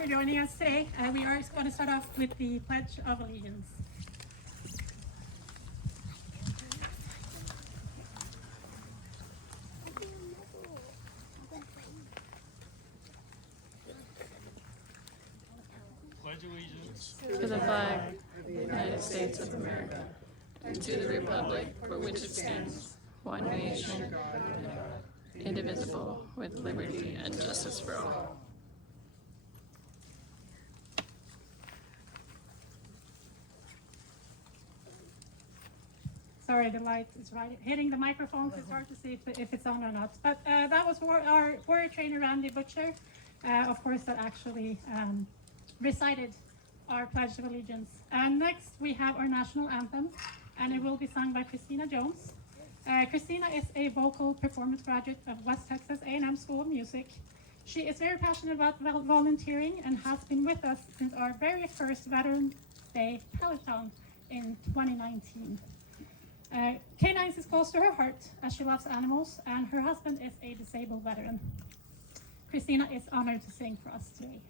for joining us today. We are going to start off with the Pledge of Allegiance. Pledge allegiance to the flag of the United States of America, and to the republic for which it stands, one nation, indivisible, with liberty and justice for all. Sorry, the light is right hitting the microphone, so it's hard to see if it's on or not. But that was our warrior trainer, Randy Butcher, of course, that actually recited our Pledge of Allegiance. And next, we have our national anthem, and it will be sung by Christina Jones. Christina is a vocal performance graduate of West Texas A&M School of Music. She is very passionate about volunteering and has been with us since our very first Veterans Day Peloton in 2019. K9s is close to her heart as she loves animals, and her husband is a disabled veteran. Christina is honored to sing for us today.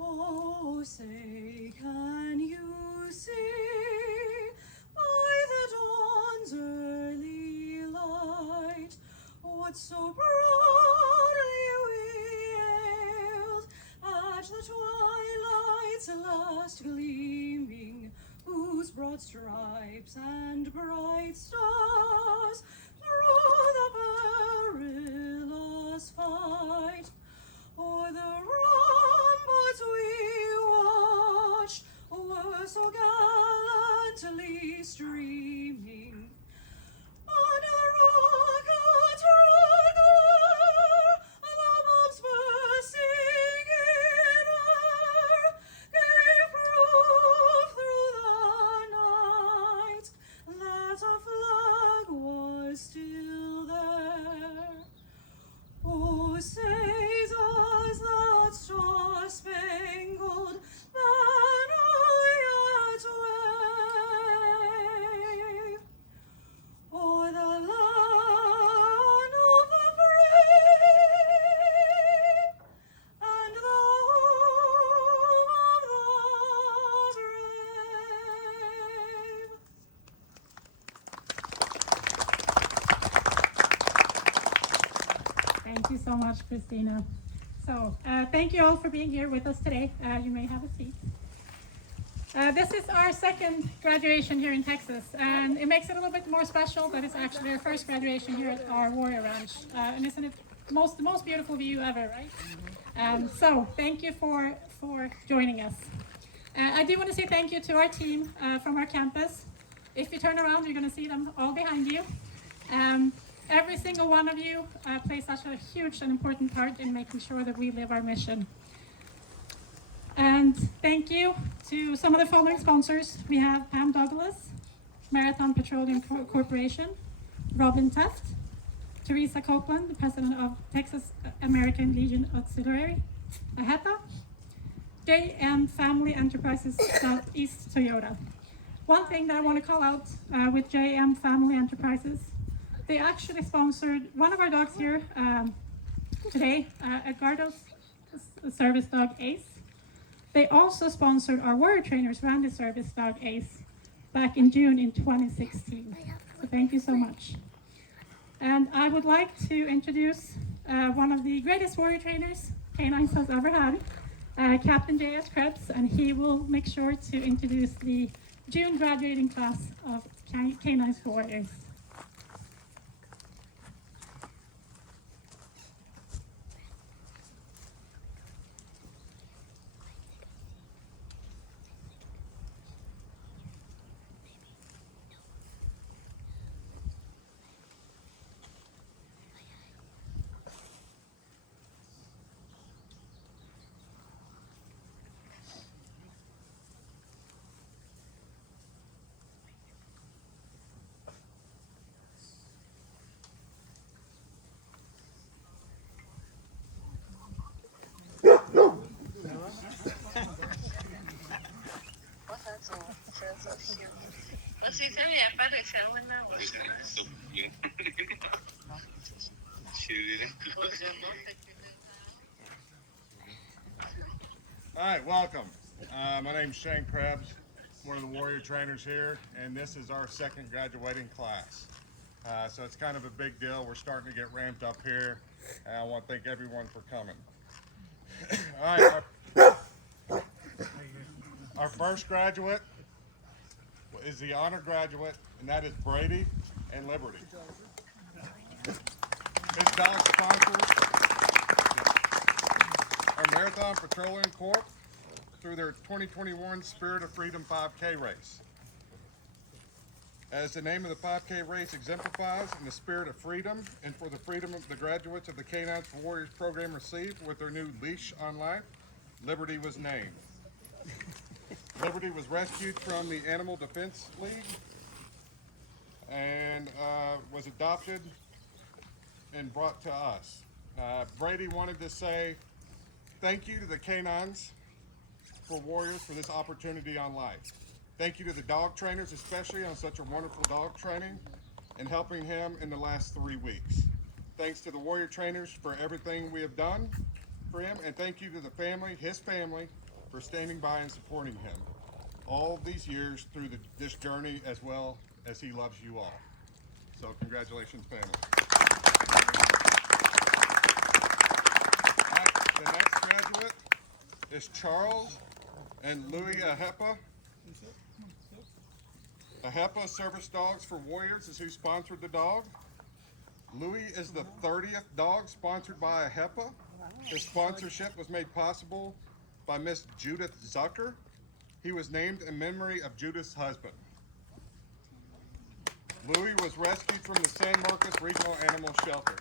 Oh, say, can you see by the dawn's early light what so proudly we hailed at the twilight's last gleaming, whose broad stripes and bright stars through the perilous fight o'er the ramparts we watched were so gallantly streaming. Under the rocket's red glare, the bombs bursting in air gave proof through the night that a flag was still there. Oh, say does that star-spangled banner yet wave o'er the land of the free and the home of the brave? Thank you so much, Christina. So, thank you all for being here with us today. You may have a seat. This is our second graduation here in Texas, and it makes it a little bit more special that it's actually our first graduation here at our Warrior Ranch. And isn't it the most beautiful view ever, right? So, thank you for joining us. I do want to say thank you to our team from our campus. If you turn around, you're going to see them all behind you. Every single one of you plays such a huge and important part in making sure that we live our mission. And thank you to some of the following sponsors. We have Pam Douglas, Marathon Petroleum Corporation, Robin Teft, Teresa Copeland, the president of Texas American Legion Auxiliary, AHEPA, JM Family Enterprises Southeast Toyota. One thing that I want to call out with JM Family Enterprises, they actually sponsored one of our dogs here today, Edgardo's service dog Ace. They also sponsored our warrior trainers, Randy's service dog Ace, back in June in 2016. So thank you so much. And I would like to introduce one of the greatest warrior trainers K9s has ever had, Captain J.S. Krebs, and he will make sure to introduce the June graduating class of K9s For Warriors. No, sí se veía parecer buena voz. All right, welcome. My name's Shane Krebs, one of the Warrior trainers here, and this is our second graduating class. So it's kind of a big deal. We're starting to get ramped up here, and I want to thank everyone for coming. All right, our first graduate is the honor graduate, and that is Brady and Liberty. His dog sponsors our Marathon Petroleum Corp through their 2021 Spirit of Freedom 5K race. As the name of the 5K race exemplifies, in the spirit of freedom and for the freedom of the graduates of the K9s For Warriors program received with their new leash on life, Liberty was named. Liberty was rescued from the Animal Defense League and was adopted and brought to us. Brady wanted to say thank you to the K9s For Warriors for this opportunity on life. Thank you to the dog trainers, especially on such a wonderful dog training and helping him in the last 3 weeks. Thanks to the Warrior trainers for everything we have done for him, and thank you to the family, his family, for standing by and supporting him all these years through this journey, as well as he loves you all. So congratulations, family. All right, the next graduate is Charles and Louie AHEPA. AHEPA Service Dogs for Warriors is who sponsored the dog. Louie is the 30th dog sponsored by AHEPA. His sponsorship was made possible by Miss Judith Zucker. He was named in memory of Judith's husband. Louie was rescued from the San Marcos Regional Animal Shelter.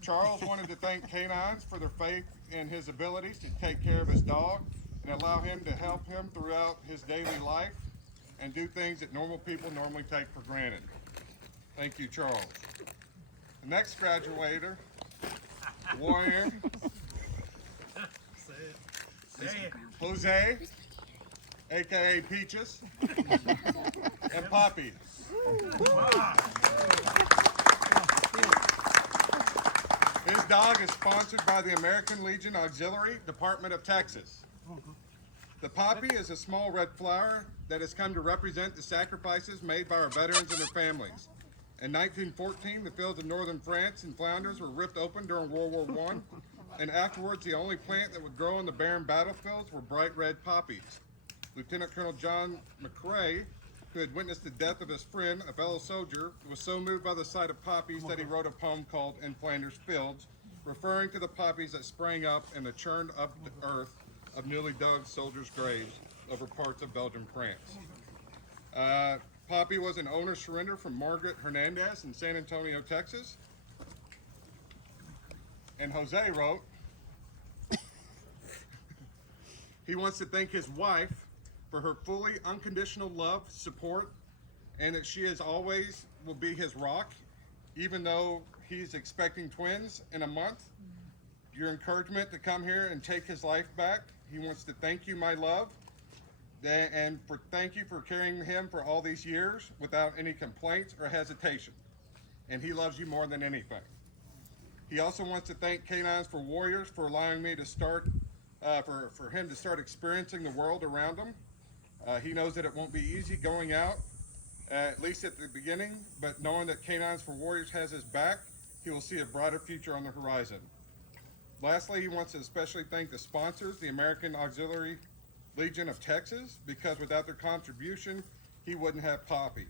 Charles wanted to thank K9s for their faith in his abilities to take care of his dog and allow him to help him throughout his daily life and do things that normal people normally take for granted. Thank you, Charles. The next graduator, Warrior, is Jose, aka Peaches, and Poppy. His dog is sponsored by the American Legion Auxiliary Department of Texas. The poppy is a small red flower that has come to represent the sacrifices made by our veterans and their families. In 1914, the fields of northern France and Flanders were ripped open during World War I, and afterwards the only plant that would grow on the barren battlefields were bright red poppies. Lieutenant Colonel John McCrae, who had witnessed the death of his friend, a fellow soldier, was so moved by the sight of poppies that he wrote a poem called In Flanders Fields, referring to the poppies that sprang up in the churned up earth of newly dug soldiers' graves over parts of Belgium, France. Poppy was an owner surrender from Margaret Hernandez in San Antonio, Texas. And Jose wrote, he wants to thank his wife for her fully unconditional love, support, and that she is always will be his rock, even though he's expecting twins in a month. Your encouragement to come here and take his life back. He wants to thank you, my love, and thank you for carrying him for all these years without any complaints or hesitation. And he loves you more than anything. He also wants to thank K9s For Warriors for allowing me to start, for him to start experiencing the world around him. He knows that it won't be easy going out, at least at the beginning, but knowing that K9s For Warriors has his back, he will see a brighter future on the horizon. Lastly, he wants to especially thank the sponsors, the American Auxiliary Legion of Texas, because without their contribution, he wouldn't have Poppy.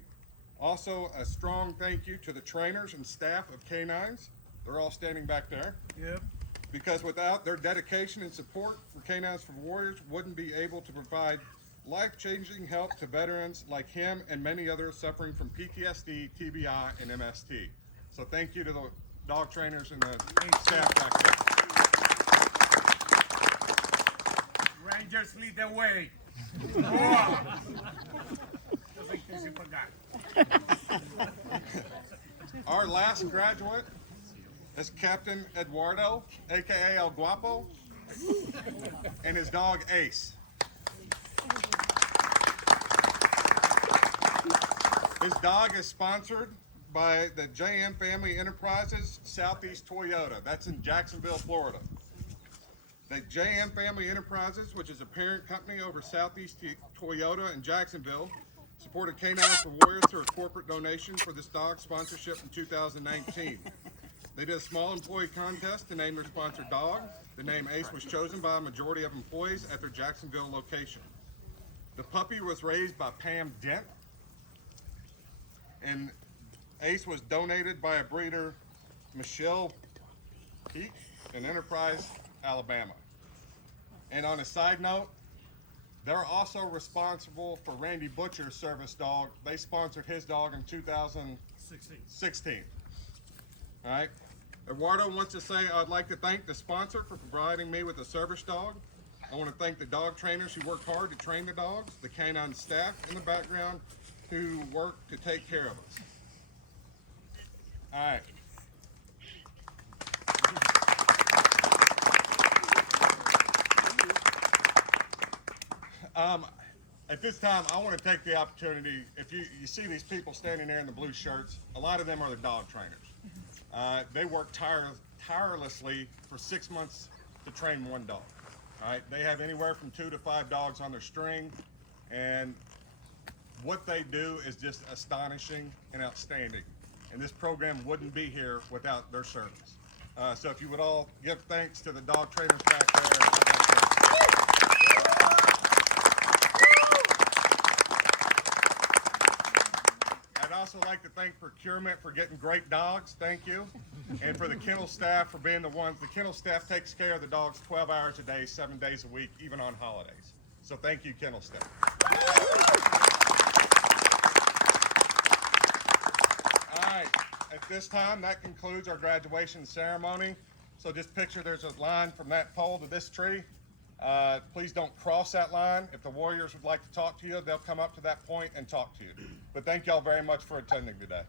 Also, a strong thank you to the trainers and staff of K9s. They're all standing back there. Yep. Because without their dedication and support for K9s For Warriors, wouldn't be able to provide life-changing help to veterans like him and many others suffering from PTSD, TBI, and MST. So thank you to the dog trainers and the staff back there. Rangers lead the way. Just in case you forgot. Our last graduate is Captain Edgardo, aka El Guapo, and his dog Ace. His dog is sponsored by the JM Family Enterprises Southeast Toyota. That's in Jacksonville, Florida. The JM Family Enterprises, which is a parent company over Southeast Toyota in Jacksonville, supported K9s For Warriors through a corporate donation for this dog sponsorship in 2019. They did a small employee contest to name their sponsored dog. The name Ace was chosen by a majority of employees at their Jacksonville location. The puppy was raised by Pam Dent, and Ace was donated by a breeder, Michelle Peak, in Enterprise, Alabama. And on a side note, they're also responsible for Randy Butcher's service dog. They sponsored his dog in 2016. All right. Eduardo wants to say, I'd like to thank the sponsor for providing me with a service dog. I want to thank the dog trainers who work hard to train the dogs, the canine staff in the background who work to take care of us. All right. At this time, I want to take the opportunity, if you see these people standing there in the blue shirts, a lot of them are the dog trainers. They work tirelessly for 6 months to train one dog. All right, they have anywhere from 2 to 5 dogs on their string, and what they do is just astonishing and outstanding. And this program wouldn't be here without their service. So if you would all give thanks to the dog trainers back there. I'd also like to thank procurement for getting great dogs, thank you. And for the kennel staff for being the ones, the kennel staff takes care of the dogs 12 hours a day, 7 days a week, even on holidays. So thank you, kennel staff. All right, at this time, that concludes our graduation ceremony. So just picture there's a line from that pole to this tree. Please don't cross that line. If the Warriors would like to talk to you, they'll come up to that point and talk to you. But thank y'all very much for attending today.